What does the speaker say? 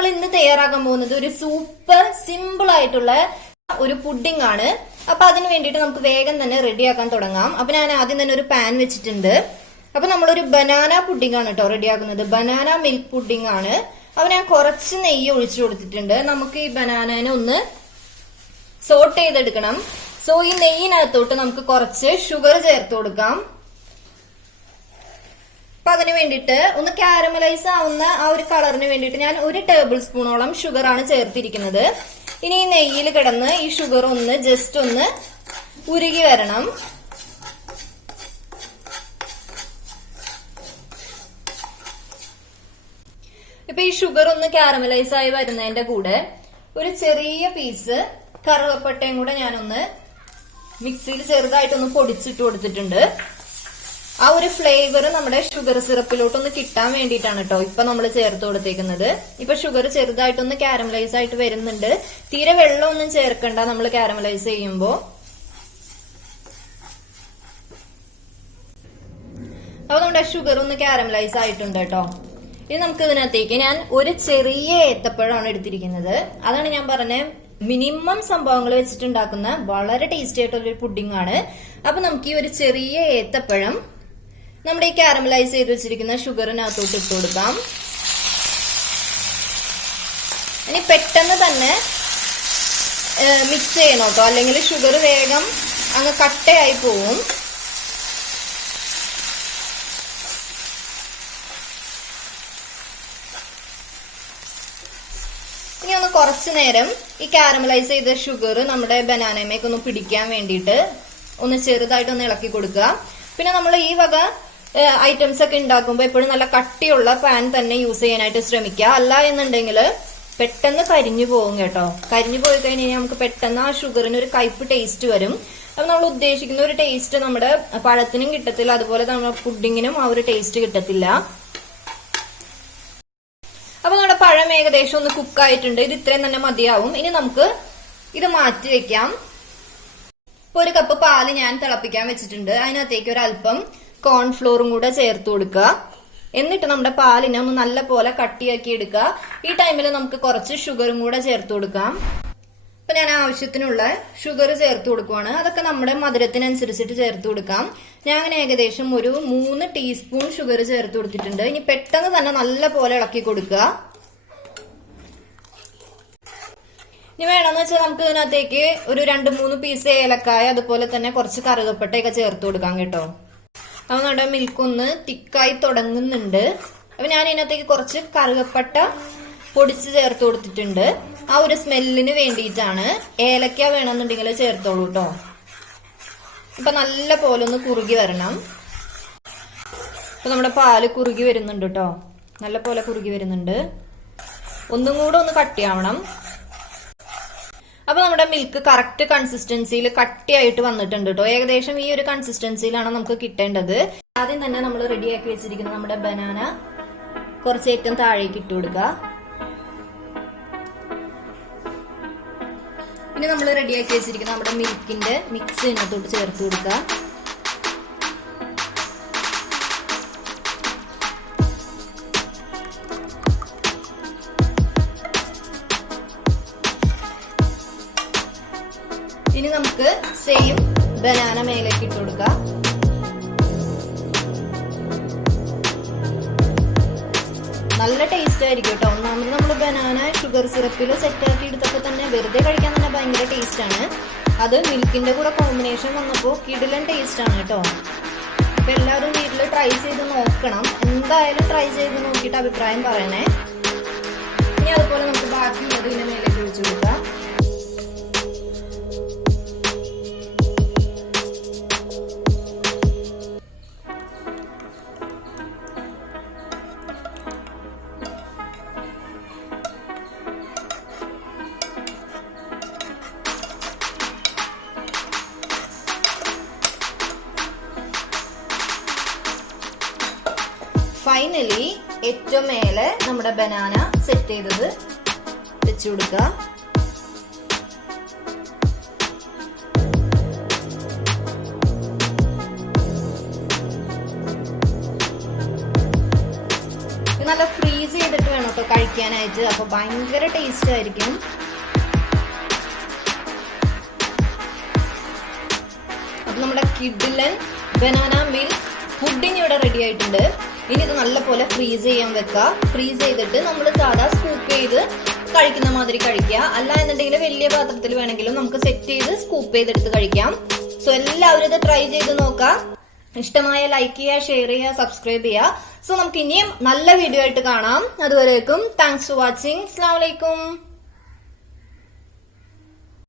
നമ്മൾ ഇന്ന് തയ്യാറാക്കാൻ പോകുന്നത് ഒരു സൂപ്പർ സിമ്പിൾ ആയിട്ടുള്ള ഒരു പുഡിംഗ് ആണ്. അപ്പൊ അതിന് വേണ്ടിയിട്ട് നമുക്ക് വേഗം തന്നെ റെഡിയാക്കാൻ തുടങ്ങാം. അപ്പൊ ഞാൻ ആദ്യം തന്നെ ഒരു പാൻ വെച്ചിട്ടുണ്ട്. അപ്പൊ നമ്മളൊരു ബനാന പുഡിംഗ് ആണ് കേട്ടോ റെഡിയാക്കുന്നത്. ബനാന മിൽക്ക് പുഡിംഗ് ആണ്. അപ്പൊ ഞാൻ കുറച്ച് നെയ്യ് ഒഴിച്ചു കൊടുത്തിട്ടുണ്ട്. നമുക്ക് ഈ ബനാനനെ ഒന്ന് സോട്ട് ചെയ്തെടുക്കണം. സോ ഈ നെയ്യിനകത്തോട്ട് നമുക്ക് കുറച്ച് ഷുഗർ ചേർത്ത് കൊടുക്കാം. അപ്പൊ അതിന് വേണ്ടിയിട്ട് ഒന്ന് കാരമലൈസ് ആവുന്ന ആ ഒരു കളറിന് വേണ്ടിയിട്ട് ഞാൻ 1 ടേബിൾ സ്പൂണോളം ഷുഗർ ആണ് ചേർത്തിരിക്കുന്നത്. ഇനി ഈ നെയ്യിൽ കിടന്ന് ഈ ഷുഗർ ഒന്ന് ജസ്റ്റ് ഒന്ന് ഉരുകി വരണം. ഇപ്പൊ ഈ ഷുഗർ ഒന്ന് കാരമലൈസ് ആയി വരുന്നതിന്റെ കൂടെ ഒരു ചെറിയ പീസ് കറുവപ്പട്ടയും കൂടെ ഞാനൊന്ന് മിക്സിയിൽ ചെറുതായിട്ടൊന്ന് പൊടിച്ചിട്ട് കൊടുത്തിട്ടുണ്ട്. ആ ഒരു ഫ്ലേവർ നമ്മുടെ ഷുഗർ സിറപ്പിലോട്ടൊന്ന് കിട്ടാൻ വേണ്ടിയിട്ടാണ് കേട്ടോ ഇപ്പൊ നമ്മൾ ചേർത്ത് കൊടുത്തേക്കുന്നത്. ഇപ്പൊ ഷുഗർ ചെറുതായിട്ടൊന്ന് കാരമലൈസ് ആയിട്ട് വരുന്നുണ്ട്. തീരെ വെള്ളമൊന്നും ചേർക്കണ്ട നമ്മൾ കാരമലൈസ് ചെയ്യുമ്പോ. അപ്പൊ നമ്മുടെ ഷുഗർ ഒന്ന് കാരമലൈസ് ആയിട്ടുണ്ട് കേട്ടോ. ഇനി നമുക്ക് ഇതിനകത്തേക്ക് ഞാൻ ഒരു ചെറിയ ഏത്തപ്പഴമാണ് എടുത്തിരിക്കുന്നത്. അതാണ് ഞാൻ പറഞ്ഞ മിനിമം സംഭവങ്ങൾ വെച്ചിട്ടുണ്ടാക്കുന്ന വളരെ ടേസ്റ്റി ആയിട്ടുള്ളൊരു പുഡിംഗ് ആണ്. അപ്പൊ നമുക്ക് ഈ ഒരു ചെറിയ ഏത്തപ്പഴം നമ്മുടെ ഈ കാരമലൈസ് ചെയ്ത് വെച്ചിരിക്കുന്ന ഷുഗറിനകത്തോട്ട് ഇട്ട് കൊടുക്കാം. ഇനി പെട്ടെന്ന് തന്നെ മിക്സ് ചെയ്യണം കേട്ടോ, അല്ലെങ്കിൽ ഷുഗർ വേഗം അങ്ങ് കട്ടയായി പോവും. ഇനി ഒന്ന് കുറച്ചു നേരം ഈ കാരമലൈസ് ചെയ്ത ഷുഗർ നമ്മുടെ ബനാനമേക്ക് ഒന്ന് പിടിക്കാൻ വേണ്ടിയിട്ട് ഒന്ന് ചെറുതായിട്ടൊന്ന് ഇളക്കി കൊടുക്കുക. പിന്നെ നമ്മൾ ഈ വക ഐറ്റംസ് ഒക്കെ ഉണ്ടാക്കുമ്പോൾ എപ്പോഴും നല്ല കട്ടിയുള്ള പാൻ തന്നെ യൂസ് ചെയ്യാനായിട്ട് ശ്രമിക്കുക. അല്ല എന്നുണ്ടെങ്കിൽ പെട്ടെന്ന് കരിഞ്ഞു പോകും കേട്ടോ. കരിഞ്ഞു പോയി കഴിഞ്ഞാൽ നമുക്ക് പെട്ടെന്ന് ആ ഷുഗറിന് ഒരു കയ്പ് ടേസ്റ്റ് വരും. അപ്പൊ നമ്മൾ ഉദ്ദേശിക്കുന്ന ഒരു ടേസ്റ്റ് നമ്മുടെ പഴത്തിനും കിട്ടത്തില്ല, അതുപോലെ നമ്മുടെ പുഡിങ്ങിനും ആ ഒരു ടേസ്റ്റ് കിട്ടത്തില്ല. അപ്പൊ നമ്മുടെ പഴം ഏകദേശം ഒന്ന് കുക്കായിട്ടുണ്ട്. ഇത് ഇത്രയും തന്നെ മതിയാവും. ഇനി നമുക്ക് ഇത് മാറ്റി വെക്കാം. ഇപ്പൊ 1 കപ്പ് പാല് ഞാൻ തിളപ്പിക്കാൻ വെച്ചിട്ടുണ്ട്. അതിനകത്തേക്ക് ഒരു അല്പം കോൺഫ്ലോറും കൂടെ ചേർത്ത് കൊടുക്കുക. എന്നിട്ട് നമ്മുടെ പാലിനെ ഒന്ന് നല്ല പോലെ കട്ടിയാക്കി എടുക്കുക. ഈ ടൈമിൽ നമുക്ക് കുറച്ച് ഷുഗറും കൂടെ ചേർത്ത് കൊടുക്കാം. അപ്പൊ ഞാൻ ആവശ്യത്തിനുള്ള ഷുഗർ ചേർത്ത് കൊടുക്കുവാണ്. അതൊക്കെ നമ്മുടെ മധുരത്തിനനുസരിച്ചിട്ട് ചേർത്ത് കൊടുക്കാം. ഞാൻ അങ്ങനെ ഏകദേശം ഒരു 3 ടീസ്പൂൺ ഷുഗർ ചേർത്ത് കൊടുത്തിട്ടുണ്ട്. ഇനി പെട്ടെന്ന് തന്നെ നല്ല പോലെ ഇളക്കി കൊടുക്കുക. ഇനി വേണമെന്ന് വെച്ചാൽ നമുക്ക് ഇതിനകത്തേക്ക് ഒരു 2-3 പീസ് ഏലക്കായ, അതുപോലെ തന്നെ കുറച്ച് കറുകപ്പട്ടയൊക്കെ ചേർത്ത് കൊടുക്കാം കേട്ടോ. അപ്പൊ നമ്മുടെ മിൽക്ക് ഒന്ന് തിക്കായി തുടങ്ങുന്നുണ്ട്. അപ്പൊ ഞാൻ ഇതിനകത്തേക്ക് കുറച്ച് കറുകപ്പട്ട പൊടിച്ച് ചേർത്ത് കൊടുത്തിട്ടുണ്ട്. ആ ഒരു സ്മെല്ലിന് വേണ്ടിയിട്ടാണ്. ഏലക്ക വേണമെന്നുണ്ടെങ്കിൽ ചേർത്തോളൂ കേട്ടോ. ഇപ്പൊ നല്ല പോലെ ഒന്ന് കുറുകി വരണം. ഇപ്പൊ നമ്മുടെ പാല് കുറുകി വരുന്നുണ്ട് കേട്ടോ. നല്ല പോലെ കുറുകി വരുന്നുണ്ട്. ഒന്നും കൂടെ ഒന്ന് കട്ടിയാവണം. അപ്പൊ നമ്മുടെ മിൽക്ക് കറക്റ്റ് കൺസിസ്റ്റൻസിയിൽ കട്ടിയായിട്ട് വന്നിട്ടുണ്ട് കേട്ടോ. ഏകദേശം ഈ ഒരു കൺസിസ്റ്റൻസിയിലാണ് നമുക്ക് കിട്ടേണ്ടത്. ആദ്യം തന്നെ നമ്മൾ റെഡിയാക്കി വെച്ചിരിക്കുന്ന നമ്മുടെ ബനാന കുറച്ച് ഏറ്റവും താഴേക്ക് ഇട്ട് കൊടുക്കുക. ഇനി നമ്മൾ റെഡിയാക്കി വെച്ചിരിക്കുന്ന നമ്മുടെ മിൽക്കിന്റെ മിക്സ് ഇതിനകത്തോട്ട് ചേർത്ത് കൊടുക്കുക. ഇനി നമുക്ക് സെയിം ബനാന മേലേക്ക് ഇട്ട് കൊടുക്കാം. നല്ല ടേസ്റ്റ് ആയിരിക്കും കേട്ടോ. ഒന്നാമത് നമ്മൾ ബനാന ഷുഗർ സിറപ്പിൽ സെറ്റാക്കി എടുത്തപ്പോൾ തന്നെ വെറുതെ കഴിക്കാൻ തന്നെ ഭയങ്കര ടേസ്റ്റ് ആണ്. അത് മിൽക്കിന്റെ കൂടെ കോമ്പിനേഷൻ വന്നപ്പോൾ കിടിലൻ ടേസ്റ്റ് ആണ് കേട്ടോ. അപ്പൊ എല്ലാവരും വീട്ടിൽ ട്രൈ ചെയ്ത് നോക്കണം. എന്തായാലും ട്രൈ ചെയ്ത് നോക്കിയിട്ട് അഭിപ്രായം പറയണേ. ഇനി അതുപോലെ നമുക്ക് ബാക്കിയുള്ളത് ഇതിന്റെ മേലേക്ക് ഒഴിച്ചു കൊടുക്കാം. ഫൈനലി ഏറ്റവും മേലെ നമ്മുടെ ബനാന സെറ്റ് ചെയ്തത് വെച്ചു കൊടുക്കുക. നല്ല ഫ്രീസ് ചെയ്തിട്ട് വേണം കേട്ടോ കഴിക്കാനായിട്ട്. അപ്പൊ ഭയങ്കര ടേസ്റ്റ് ആയിരിക്കും. അപ്പൊ നമ്മുടെ കിഡിലൻ ബനാന മിൽക്ക് പുഡിംഗ് ഇവിടെ റെഡി ആയിട്ടുണ്ട്. ഇനി ഇത് നല്ലപോലെ ഫ്രീസ് ചെയ്യാൻ വെക്കുക. ഫ്രീസ് ചെയ്തിട്ട് നമ്മൾ സാധാ സ്കൂപ്പ് ചെയ്ത് കഴിക്കുന്ന മാതിരി കഴിക്കുക. അല്ല എന്നുണ്ടെങ്കിൽ വലിയ പാത്രത്തിൽ വേണമെങ്കിലും നമുക്ക് സെറ്റ് ചെയ്ത് സ്കൂപ്പ് ചെയ്തെടുത്ത് കഴിക്കാം. സോ എല്ലാവരും ഇത് ട്രൈ ചെയ്ത് നോക്കാം. ഇഷ്ടമായ ലൈക്ക് ചെയ്യുക, ഷെയർ ചെയ്യുക, സബ്സ്ക്രൈബ് ചെയ്യുക. സോ നമുക്ക് ഇനിയും നല്ല വീഡിയോ ആയിട്ട് കാണാം. അതുവരേക്കും താങ്ക്സ് ഫോർ വാച്ചിങ്. അസ്സലാമു അലൈക്കും.